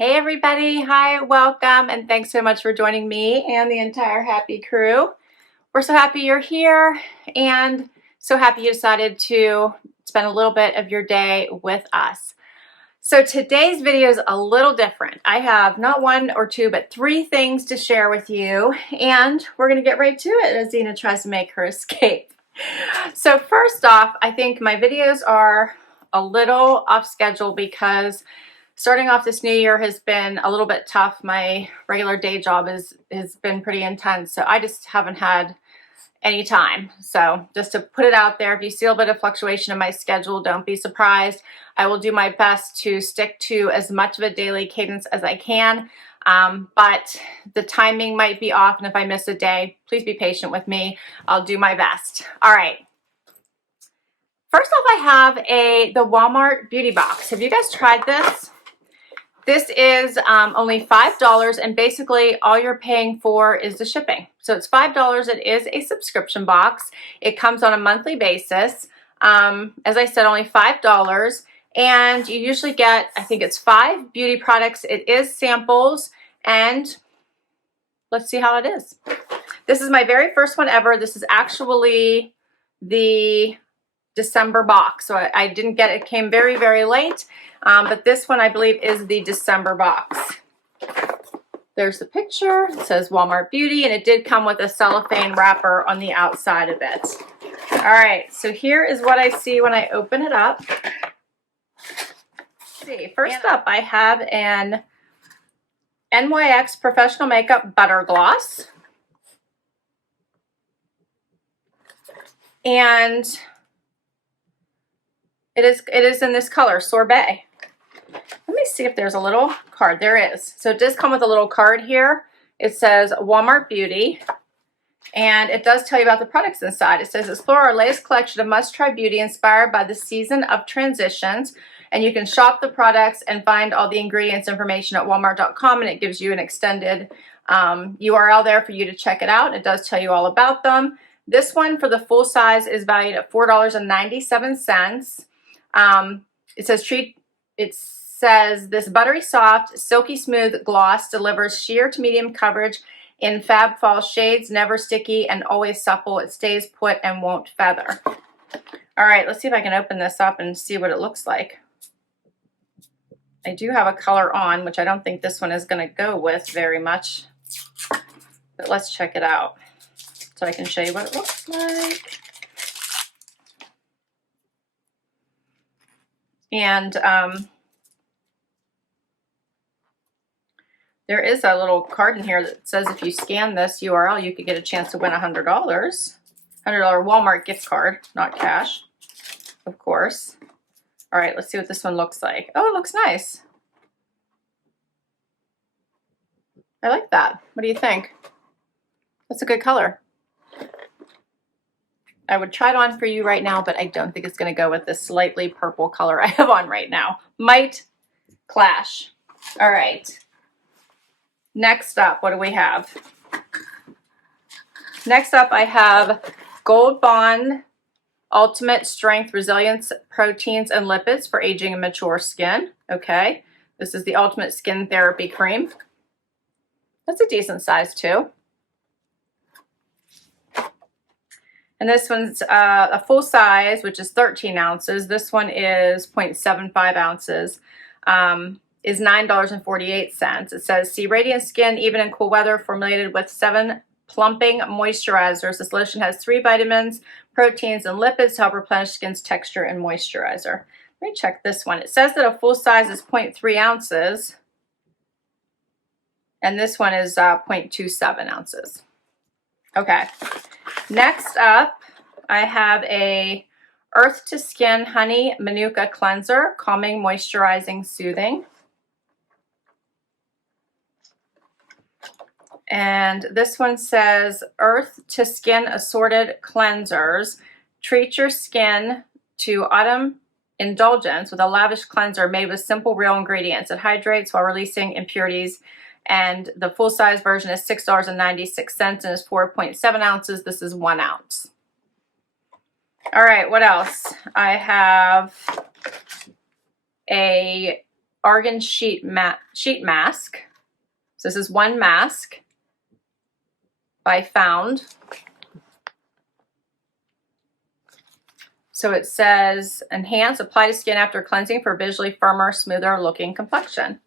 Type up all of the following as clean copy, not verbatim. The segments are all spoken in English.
Hey everybody, hi, welcome, and thanks so much for joining me and the entire Happy crew. We're so happy you're here and so happy you decided to spend a little bit of your day with us. So today's video is a little different. I have not one or two, but three things to share with you, and we're gonna get right to it as Zena tries to make her escape. So first off, I think my videos are a little off schedule because starting off this new year has been a little bit tough. My regular day job has been pretty intense, so I just haven't had any time. So just to put it out there, if you see a bit of fluctuation in my schedule, don't be surprised. I will do my best to stick to as much of a daily cadence as I can, but the timing might be off, and if I miss a day, please be patient with me. I'll do my best. All right. First off, I have the Walmart beauty box. Have you guys tried this? This is only $5, and basically all you're paying for is the shipping. So it's $5. It is a subscription box. It comes on a monthly basis. As I said, only $5, and you usually get, I think it's 5 beauty products. It is samples, and let's see how it is. This is my very first one ever. This is actually the December box, so I didn't get it. It came very, very late, but this one I believe is the December box. There's the picture. It says Walmart Beauty, and it did come with a cellophane wrapper on the outside of it. All right, so here is what I see when I open it up. Let's see, first up I have an NYX Professional Makeup Butter Gloss, and it is in this color, Sorbet. Let me see if there's a little card. There is. So it does come with a little card here. It says Walmart Beauty, and it does tell you about the products inside. It says, explore our latest collection of must-try beauty inspired by the season of transitions. And you can shop the products and find all the ingredients information at walmart.com, and it gives you an extended URL there for you to check it out. It does tell you all about them. This one for the full size is valued at $4.97. It says this buttery soft, silky smooth gloss delivers sheer to medium coverage in Fab Fall shades, never sticky and always supple. It stays put and won't feather. All right, let's see if I can open this up and see what it looks like. I do have a color on, which I don't think this one is going to go with very much, but let's check it out so I can show you what it looks like. And there is a little card in here that says if you scan this URL, you could get a chance to win $100. $100 Walmart gift card, not cash, of course. All right, let's see what this one looks like. Oh, it looks nice. I like that. What do you think? That's a good color. I would try it on for you right now, but I don't think it's going to go with this slightly purple color I have on right now. Might clash. All right. Next up, what do we have? Next up, I have Gold Bond Ultimate Strength Resilience Proteins and Lipids for Aging and Mature Skin. Okay. This is the Ultimate Skin Therapy Cream. That's a decent size too. And this one's a full size, which is 13 ounces. This one is 0.75 ounces, is $9.48. It says, see radiant skin, even in cool weather, formulated with 7 plumping moisturizers. This lotion has 3 vitamins, proteins, and lipids to help replenish skin's texture and moisturizer. Let me check this one. It says that a full size is 0.3 ounces, and this one is 0.27 ounces. Okay. Next up, I have a Earth to Skin Honey Manuka Cleanser, calming, moisturizing, soothing. And this one says Earth to Skin Assorted Cleansers. Treat your skin to autumn indulgence with a lavish cleanser made with simple, real ingredients. It hydrates while releasing impurities. And the full-size version is $6.96 and is 4.7 ounces. This is 1 ounce. All right, what else? I have a Argan sheet mask. So this is one mask by Found. So it says, enhance, apply to skin after cleansing for visually firmer, smoother looking complexion.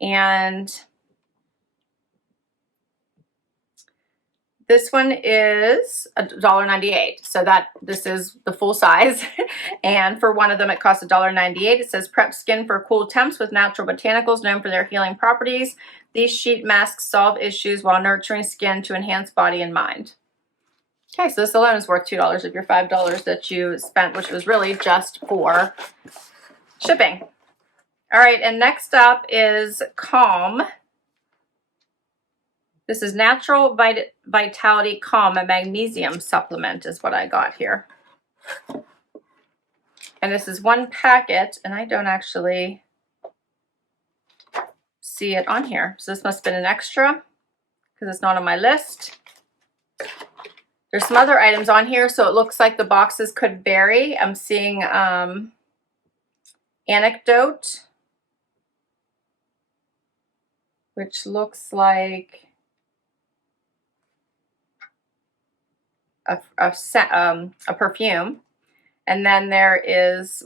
And this one is $1.98. So this is the full size. And for one of them, it costs $1.98. It says prep skin for cool temps with natural botanicals known for their healing properties. These sheet masks solve issues while nurturing skin to enhance body and mind. Okay, so this alone is worth $2 of your $5 that you spent, which was really just for shipping. All right, and next up is Calm. This is Natural Vitality Calm, a magnesium supplement is what I got here. And this is one packet, and I don't actually see it on here. So this must have been an extra because it's not on my list. There's some other items on here, so it looks like the boxes could vary. I'm seeing Anecdote, which looks like a perfume. And then there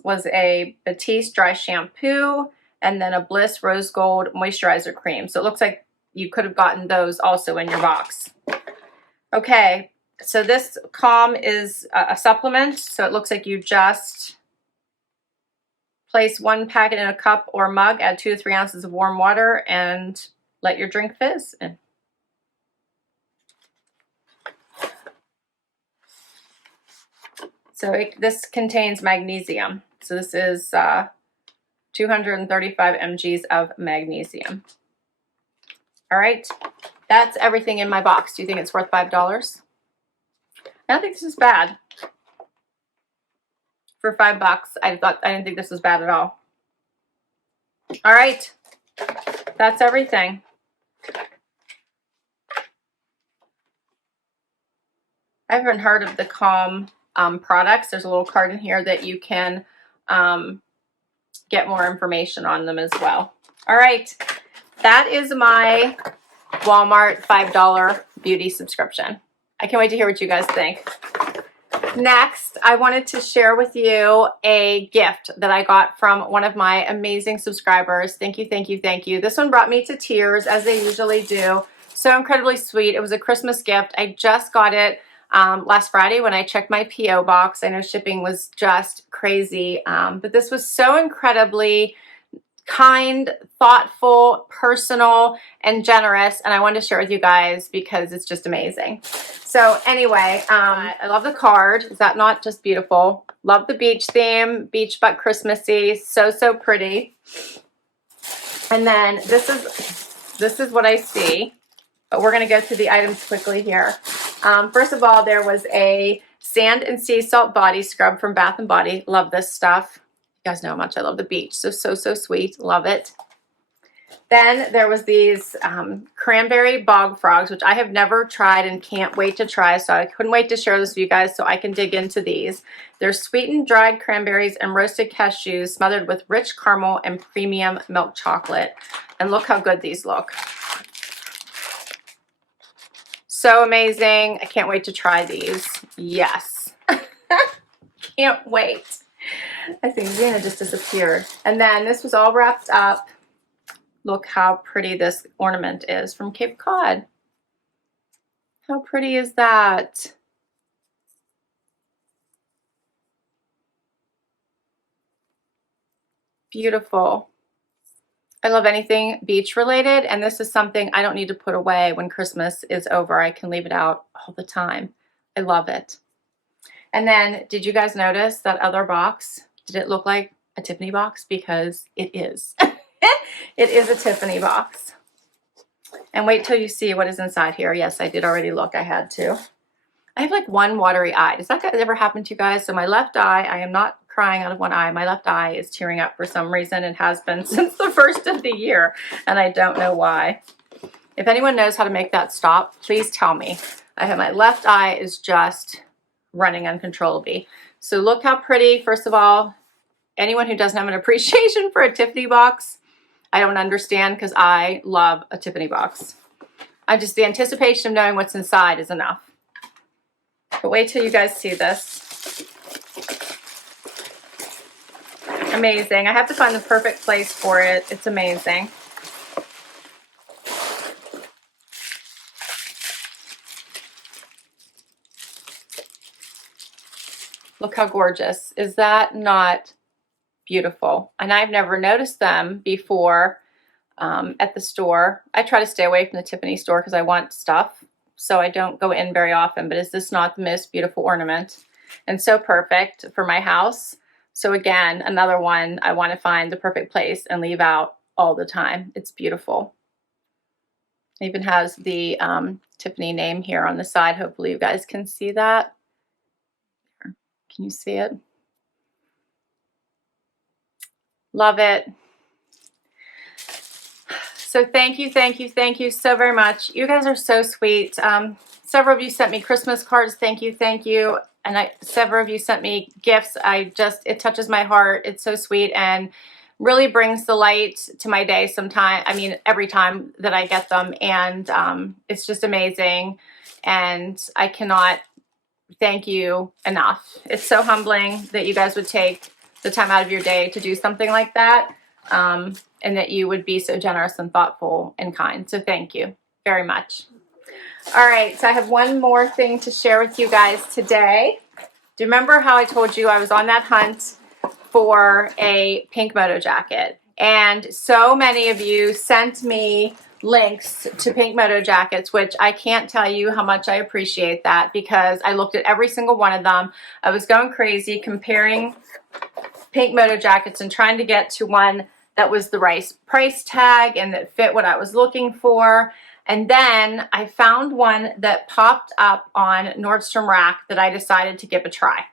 was a Batiste dry shampoo, and then a Bliss Rose Gold moisturizer cream. So it looks like you could have gotten those also in your box. Okay. So this Calm is a supplement, so it looks like you just place one packet in a cup or mug, add 2 to 3 ounces of warm water, and let your drink fizz. So this contains magnesium. So this is 235 mgs of magnesium. All right, that's everything in my box. Do you think it's worth $5? I don't think this is bad. For $5, I didn't think this was bad at all. All right, that's everything. I haven't heard of the Calm products. There's a little card in here that you can get more information on them as well. All right, that is my Walmart $5 beauty subscription. I can't wait to hear what you guys think. Next, I wanted to share with you a gift that I got from one of my amazing subscribers. Thank you, thank you, thank you. This one brought me to tears, as they usually do. So incredibly sweet. It was a Christmas gift. I just got it last Friday when I checked my P.O. box. I know shipping was just crazy, but this was so incredibly kind, thoughtful, personal, and generous, and I wanted to share with you guys because it's just amazing. So anyway, I love the card. Is that not just beautiful? Love the beach theme, beach but Christmassy, so pretty. And then this is what I see, but we're gonna go through the items quickly here. First of all, there was a sand and sea salt body scrub from Bath & Body. Love this stuff. You guys know how much I love the beach. So sweet. Love it. Then there was these Cranberry Bog Frogs, which I have never tried and can't wait to try. So I couldn't wait to share this with you guys so I can dig into these. They're sweetened dried cranberries and roasted cashews smothered with rich caramel and premium milk chocolate. And look how good these look. So amazing. I can't wait to try these. Yes. Can't wait. I think Zena just disappeared. And then this was all wrapped up. Look how pretty this ornament is from Cape Cod. How pretty is that? Beautiful. I love anything beach related, and this is something I don't need to put away when Christmas is over. I can leave it out all the time. I love it. And then, did you guys notice that other box? Did it look like a Tiffany box? Because it is. It is a Tiffany box. And wait till you see what is inside here. Yes, I did already look. I had to. I have like one watery eye. Does that ever happen to you guys? So my left eye, I am not crying out of one eye. My left eye is tearing up for some reason. It has been since the first of the year, and I don't know why. If anyone knows how to make that stop, please tell me. I have my left eye is just running uncontrollably. So look how pretty. First of all, anyone who doesn't have an appreciation for a Tiffany box, I don't understand because I love a Tiffany box. The anticipation of knowing what's inside is enough. But wait till you guys see this. Amazing. I have to find the perfect place for it. It's amazing. Look how gorgeous. Is that not beautiful? And I've never noticed them before at the store. I try to stay away from the Tiffany store because I want stuff, so I don't go in very often. But is this not the most beautiful ornament? And so perfect for my house. So again, another one I want to find the perfect place and leave out all the time. It's beautiful. It even has the Tiffany name here on the side. Hopefully you guys can see that. Can you see it? Love it. So thank you so very much. You guys are so sweet. Several of you sent me Christmas cards. Thank you. And several of you sent me gifts. It touches my heart. It's so sweet and really brings the light to my day every time that I get them. And it's just amazing. And I cannot thank you enough. It's so humbling that you guys would take the time out of your day to do something like that. And that you would be so generous and thoughtful and kind. So thank you very much. All right, so I have one more thing to share with you guys today. Do you remember how I told you I was on that hunt for a pink MOTO jacket? And so many of you sent me links to pink MOTO jackets, which I can't tell you how much I appreciate that, because I looked at every single one of them. I was going crazy comparing pink MOTO jackets and trying to get to one that was the right price tag and that fit what I was looking for. And then I found one that popped up on Nordstrom Rack that I decided to give a try.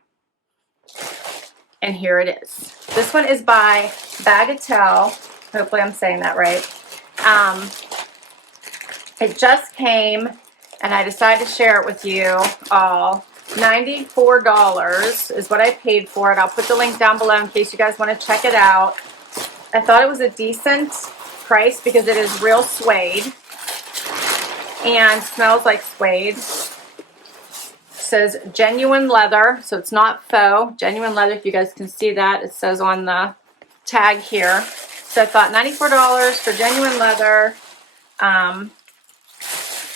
And here it is. This one is by Bagatelle. Hopefully I'm saying that right. It just came and I decided to share it with you all. $94 is what I paid for it. I'll put the link down below in case you guys want to check it out. I thought it was a decent price because it is real suede and smells like suede. It says genuine leather, so it's not faux. Genuine leather, if you guys can see that. It says on the tag here. So I thought $94 for genuine leather.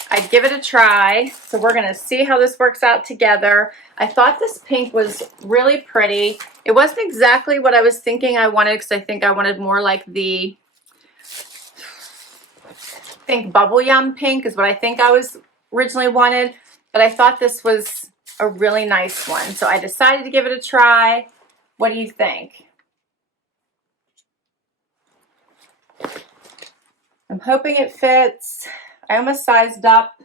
I'd give it a try. So we're going to see how this works out together. I thought this pink was really pretty. It wasn't exactly what I was thinking I wanted, because I think I wanted more like the, bubble yum pink is what I think I was originally wanted. But I thought this was a really nice one. So I decided to give it a try. What do you think? I'm hoping it fits. I almost sized up,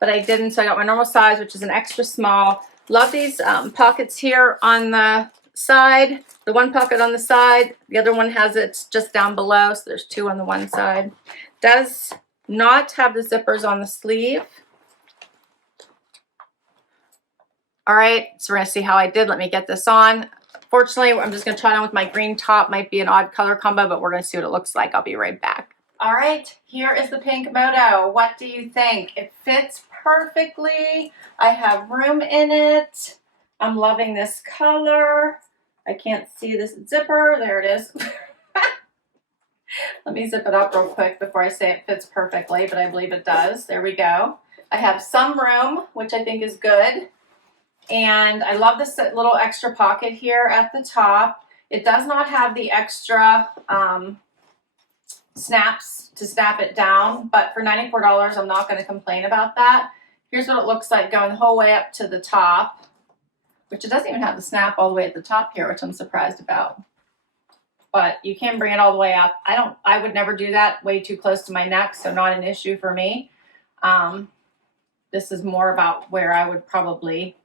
but I didn't, so I got my normal size, which is an extra small. Love these pockets here on the side. The one pocket on the side, the other one has it just down below, so there's two on the one side. Does not have the zippers on the sleeve. All right, so we're gonna see how I did. Let me get this on. Fortunately, I'm just gonna try it on with my green top. Might be an odd color combo, but we're gonna see what it looks like. I'll be right back. All right, here is the pink MOTO. What do you think? It fits perfectly. I have room in it. I'm loving this color. I can't see this zipper. There it is. Let me zip it up real quick before I say it fits perfectly, but I believe it does. There we go. I have some room, which I think is good. And I love this little extra pocket here at the top. It does not have the extra snaps to snap it down, but for $94, I'm not going to complain about that. Here's what it looks like going the whole way up to the top, which it doesn't even have the snap all the way at the top here, which I'm surprised about. But you can bring it all the way up. I would never do that way too close to my neck, so not an issue for me. This is more about where I would probably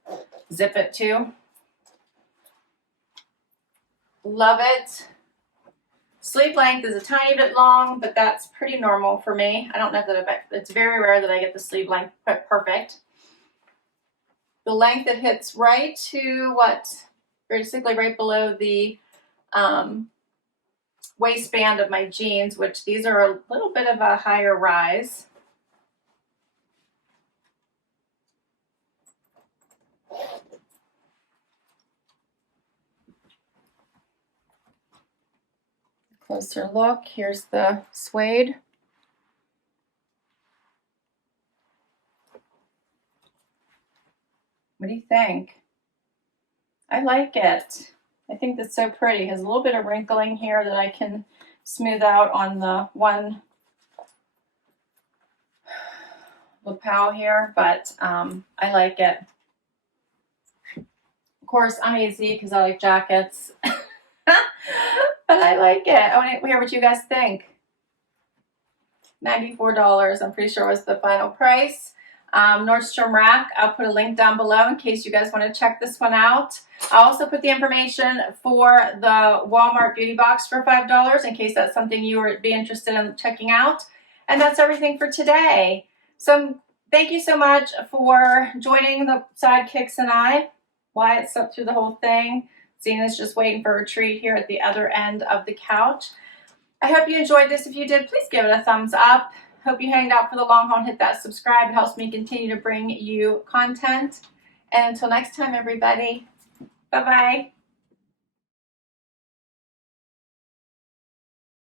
zip it to. Love it. Sleeve length is a tiny bit long, but that's pretty normal for me. I don't know that it's very rare that I get the sleeve length perfect. The length, it hits right to what? Basically right below the waistband of my jeans, which these are a little bit of a higher rise. Closer look, here's the suede. What do you think? I like it. I think that's so pretty. It has a little bit of wrinkling here that I can smooth out on the one lapel here, but I like it. Of course, I'm easy because I like jackets, but I like it. I want to hear what you guys think. $94, I'm pretty sure was the final price. Nordstrom Rack, I'll put a link down below in case you guys want to check this one out. I'll also put the information for the Walmart beauty box for $5 in case that's something you would be interested in checking out. And that's everything for today. So thank you so much for joining the sidekicks and I. Wyatt slept through the whole thing. Zena's just waiting for her treat here at the other end of the couch. I hope you enjoyed this. If you did, please give it a thumbs up. Hope you hanged out for the long haul and hit that subscribe. It helps me continue to bring you content. And until next time, everybody, bye-bye.